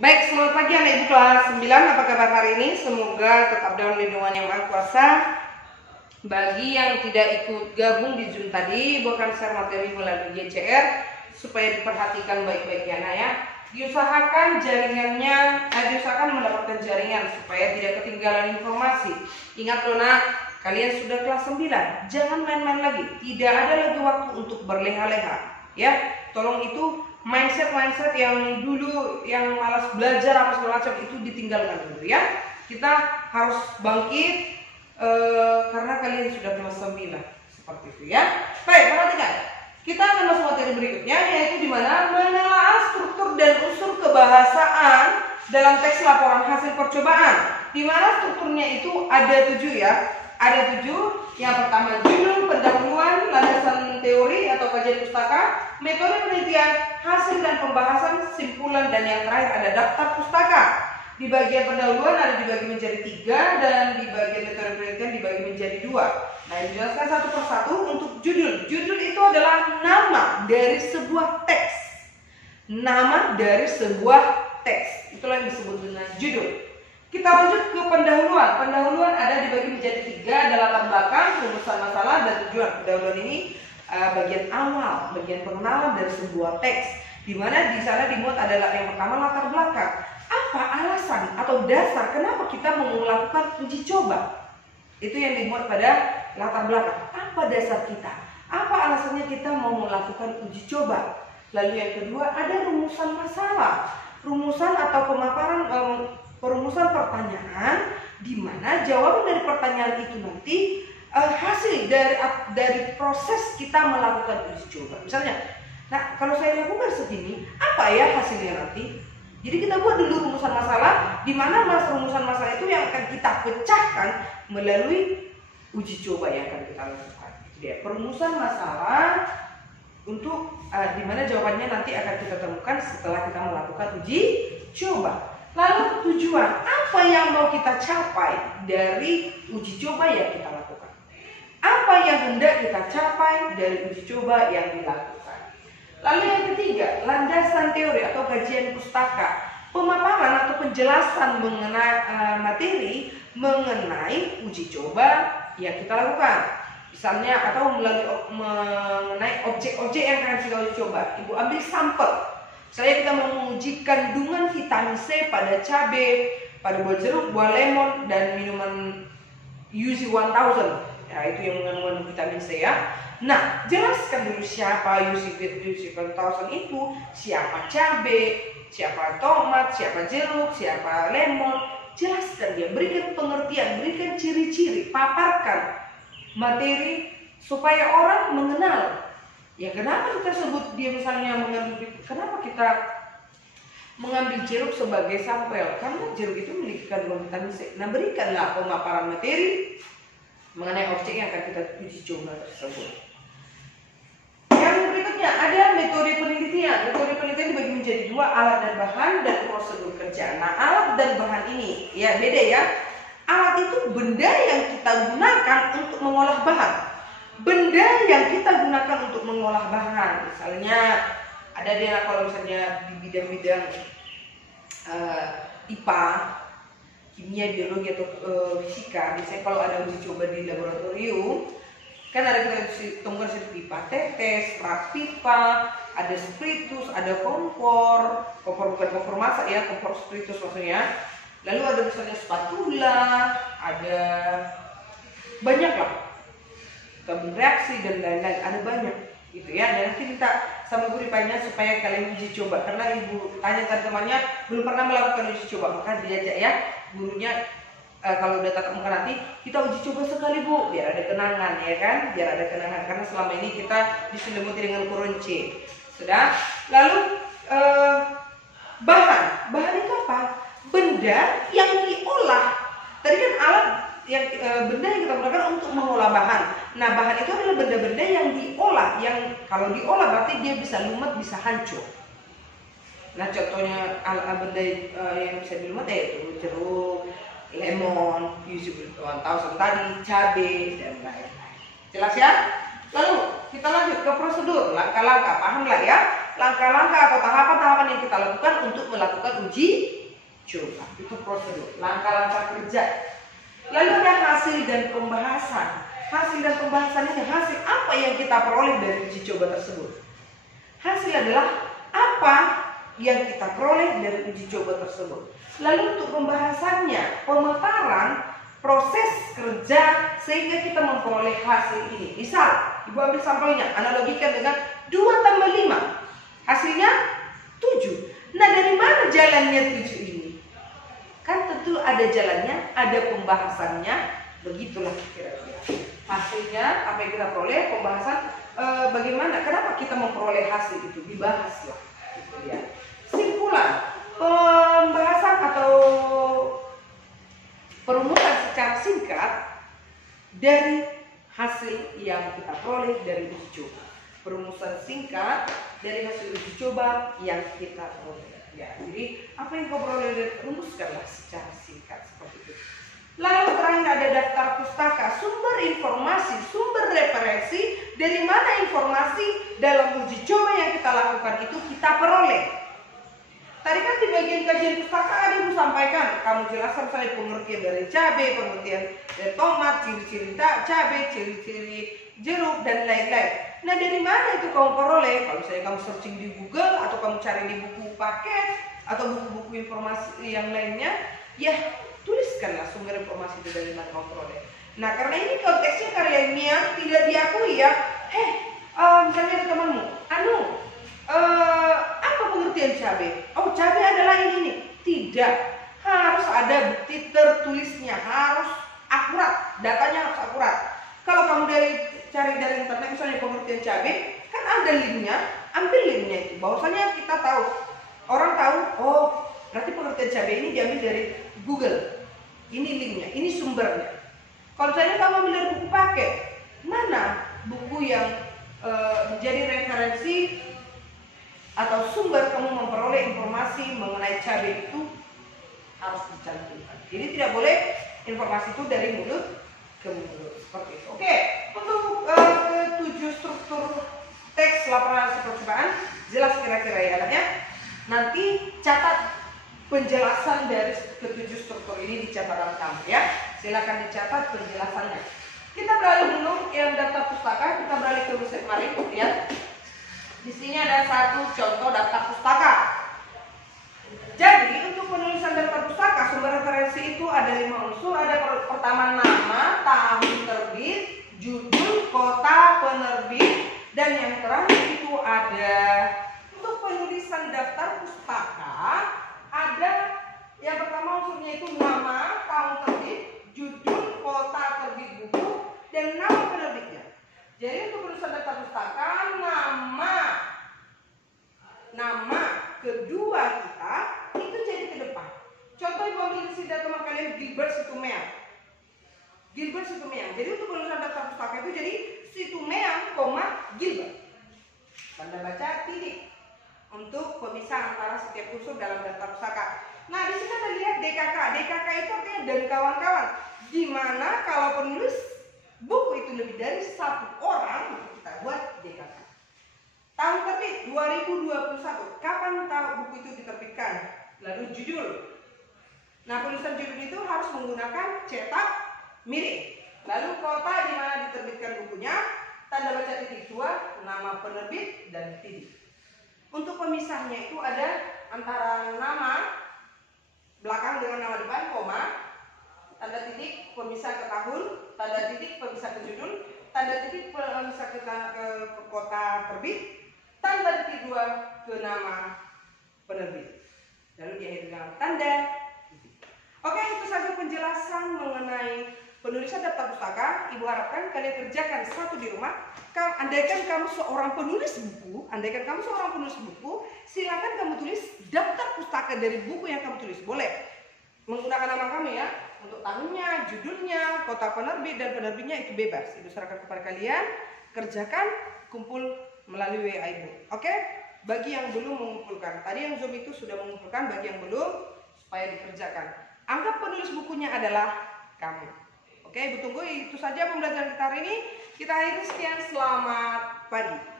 Baik, selamat pagi anak ibu kelas 9. Apa kabar hari ini? Semoga tetap dalam lindungan yang maha kuasa. Bagi yang tidak ikut gabung di Zoom tadi, ibu akan share materi melalui GCR supaya diperhatikan baik-baik ya nak ya. Diusahakan jaringannya, diusahakan mendapatkan jaringan supaya tidak ketinggalan informasi. Ingat loh nak, kalian sudah kelas 9, jangan main-main lagi. Tidak ada lagi waktu untuk berleha-leha ya. Tolong itu mindset yang dulu yang malas belajar apa segala macam itu ditinggalkan dulu ya. Kita harus bangkit karena kalian sudah kelas 9 seperti itu ya. Baik, perhatikan. Kita akan masuk materi berikutnya, yaitu di mana menelaah struktur dan unsur kebahasaan dalam teks laporan hasil percobaan. Di mana strukturnya itu ada 7 ya. Ada 7. Yang pertama judul, pendahuluan, landasan teori atau kajian pustaka, metode penelitian, hasil dan pembahasan, simpulan, dan yang terakhir ada daftar pustaka. Di bagian pendahuluan ada dibagi menjadi 3 dan di bagian metode penelitian dibagi menjadi 2. Nah, dijelaskan satu persatu. Untuk judul. Judul itu adalah nama dari sebuah teks. Nama dari sebuah teks. Itulah yang disebut dengan judul. Kita lanjut ke pendahuluan. Pendahuluan ada dibagi menjadi 3, ada latar belakang, rumusan masalah, dan tujuan. Pendahuluan ini bagian awal, bagian pengenalan dari sebuah teks, di mana di sana dimuat adalah yang pertama latar belakang. Apa alasan atau dasar kenapa kita mau melakukan uji coba? Itu yang dimuat pada latar belakang. Apa dasar kita? Apa alasannya kita mau melakukan uji coba? Lalu yang kedua ada rumusan masalah, rumusan atau pemaparan perumusan pertanyaan, di mana jawaban dari pertanyaan itu nanti hasil dari proses kita melakukan uji coba. Misalnya, nah kalau saya lakukan segini, apa ya hasilnya nanti? Jadi kita buat dulu rumusan masalah, di mana rumusan masalah itu yang akan kita pecahkan melalui uji coba yang akan kita lakukan. Dia perumusan masalah untuk di mana jawabannya nanti akan kita temukan setelah kita melakukan uji coba. Lalu tujuan, apa yang mau kita capai dari uji coba yang kita lakukan? Apa yang hendak kita capai dari uji coba yang dilakukan? Lalu yang ketiga, landasan teori atau kajian pustaka. Pemaparan atau penjelasan mengenai materi mengenai uji coba yang kita lakukan. Misalnya atau mengenai objek-objek yang akan kita uji coba. Ibu ambil sampel. Misalnya kita mau menguji kandungan vitamin C pada cabai, pada buah jeruk, buah lemon, dan minuman UC 1000. Ya, itu yang mengandung vitamin C ya. Nah, jelaskan dulu siapa UC 1000 itu, siapa cabai, siapa tomat, siapa jeruk, siapa lemon. Jelaskan dia, berikan pengertian, berikan ciri-ciri, paparkan materi supaya orang mengenal. Ya kenapa kita sebut dia misalnya kenapa kita mengambil jeruk sebagai sampel? Karena jeruk itu memiliki kandungan vitamin C. Nah, berikanlah pemaparan materi mengenai objek yang akan kita uji coba tersebut. Yang berikutnya ada metode penelitian. Metode penelitian dibagi menjadi 2, alat dan bahan dan prosedur kerja. Nah, alat dan bahan ini ya beda ya. Alat itu benda yang kita gunakan untuk mengolah bahan. Benda yang kita gunakan untuk mengolah bahan. Misalnya ada dia kalau misalnya di bidang-bidang IPA, kimia, biologi atau fisika, biasanya kalau ada uji coba di laboratorium, kan ada kita temukan seperti pipa tetes, rak pipa, ada spiritus, ada kompor bukan kompor masak ya, kompor spiritus maksudnya. Lalu ada misalnya spatula, ada banyak lah, tabung reaksi dan lain-lain, ada banyak gitu ya. Dan nanti minta sama guru IPA-nya supaya kalian uji coba, karena ibu tanya teman-temannya belum pernah melakukan uji coba, maka diajak ya gurunya kalau udah tatap muka nanti kita uji coba sekali bu, biar ada kenangan ya kan, biar ada kenangan, karena selama ini kita diselimuti dengan kurun C. Sudah. Lalu bahan itu apa? Benda yang diolah. Tadi kan alat yang benda yang kita gunakan untuk mengolah bahan. Nah, bahan itu adalah benda-benda yang diolah, yang kalau diolah berarti dia bisa lumat, bisa hancur. Nah, contohnya benda yang bisa dilumat yaitu jeruk, lemon, UC 1000 tadi, cabai, dan lain-lain. Jelas ya? Lalu kita lanjut ke prosedur, langkah-langkah, paham lah ya? langkah-langkah atau tahapan-tahapan yang kita lakukan untuk melakukan uji coba. Itu prosedur, langkah-langkah kerja. Lalu ada hasil dan pembahasan. Hasil dan pembahasan ini hasil apa yang kita peroleh dari uji coba tersebut. Hasil adalah apa yang kita peroleh dari uji coba tersebut. Lalu untuk pembahasannya, pemetaran proses kerja sehingga kita memperoleh hasil ini. Misal, Ibu ambil sampelnya, analogikan dengan 2 tambah 5. Hasilnya 7. Nah, dari mana jalannya 7 ini? Kan tentu ada jalannya, ada pembahasannya. Begitulah kira-kira. Hasilnya, apa yang kita peroleh, pembahasan bagaimana, kenapa kita memperoleh hasil itu, dibahas lah. Gitu ya. Simpulan, pembahasan atau perumusan secara singkat dari hasil yang kita peroleh dari uji coba. Perumusan singkat dari hasil uji coba yang kita peroleh. Ya, jadi apa yang kau peroleh, rumuskanlah secara singkat seperti itu. Lalu terakhir ada daftar pustaka, sumber informasi, sumber referensi dari mana informasi dalam uji coba yang kita lakukan itu kita peroleh. Tadi kan di bagian kajian pustaka ada Ibu sampaikan, kamu jelaskan misalnya pengertian dari cabai, pengertian dari tomat, ciri-ciri cabai, ciri-ciri jeruk dan lain-lain. Nah, dari mana itu kamu peroleh? Kalau misalnya kamu searching di Google atau kamu cari di buku paket atau buku-buku informasi yang lainnya, ya tuliskanlah sumber informasi itu dari mana kamu peroleh. Nah, karena ini konteksnya karya ilmiah tidak diakui ya. Misalnya ada temanmu, apa pengertian cabai? Oh, cabai adalah ini nih. Tidak, harus ada bukti tertulisnya, harus akurat, datanya harus akurat. Kalau kamu cari dari internet misalnya pengertian cabai, kan ada linknya, ambil linknya itu. Bahwasanya kita tahu, orang tahu, oh berarti pengertian cabai ini diambil dari Google. Ini linknya, ini sumbernya. Kalau misalnya kamu ambil dari buku paket, mana buku yang menjadi referensi atau sumber kamu memperoleh informasi mengenai cabai itu harus dicantumkan. Jadi tidak boleh informasi itu dari mulut ke mulut seperti itu. Oke, untuk ketujuh struktur teks laporan hasil percobaan jelas kira-kira ya anaknya. Nanti catat penjelasan dari ketujuh struktur ini di catatan kamu ya. Silakan dicatat penjelasannya. Kita beralih dulu yang daftar pustaka, kita beralih ke ruset mari lihat. Di sini ada satu contoh daftar pustaka. Jadi untuk penulisan daftar pustaka sumber referensi itu ada 5 unsur. Ada pertama nama, tahun terbit, judul, kota penerbit, dan yang terakhir itu ada untuk penulisan daftar pustaka ada yang pertama unsurnya itu nama, tahun terbit, judul, kota terbit buku, dan nama penerbitnya. Jadi untuk penulisan daftar pustaka nama kedua kita itu jadi ke depan. Contoh Ibu ambil di sini teman kalian Gilbert Situmeang. Gilbert Situmeang. Jadi untuk penulisan daftar pustaka itu jadi Situmeang, Gilbert. Tanda baca titik untuk pemisah antara setiap unsur dalam daftar pustaka. Nah, di sini ada lihat DKK. DKK itu artinya dan kawan-kawan. Gimana kalau penulis buku itu lebih dari 1 orang, maka kita buat DKK. Tahun terbit 2021. Kapan tahu buku itu diterbitkan? Lalu judul. Nah, penulisan judul itu harus menggunakan cetak miring. Lalu kota di mana diterbitkan bukunya, tanda baca titik 2, nama penerbit dan titik. Untuk pemisahnya itu ada antara nama belakang dengan nama depan, koma, tanda titik pemisah ke tahun, tanda titik pemisah ke judul, tanda titik pemisah ke kota terbit, tanda titik 2 ke nama penerbit. Lalu diakhiri dengan tanda titik. Oke, itu saja penjelasan mengenai penulisan daftar pustaka. Ibu harapkan kalian kerjakan satu di rumah. Andaikan kamu seorang penulis buku, silakan kamu tulis daftar pustaka dari buku yang kamu tulis. Boleh menggunakan nama kamu ya. Untuk tahunnya, judulnya, kota penerbit dan penerbitnya itu bebas. Ibu serahkan kepada kalian. Kerjakan, kumpul melalui WA Ibu. Oke? Bagi yang belum mengumpulkan, tadi yang Zoom itu sudah mengumpulkan. Bagi yang belum, supaya dikerjakan. Anggap penulis bukunya adalah kamu. Oke, Ibu tunggu. Itu saja pembelajaran kita hari ini. Kita akhiri sekian. Selamat pagi.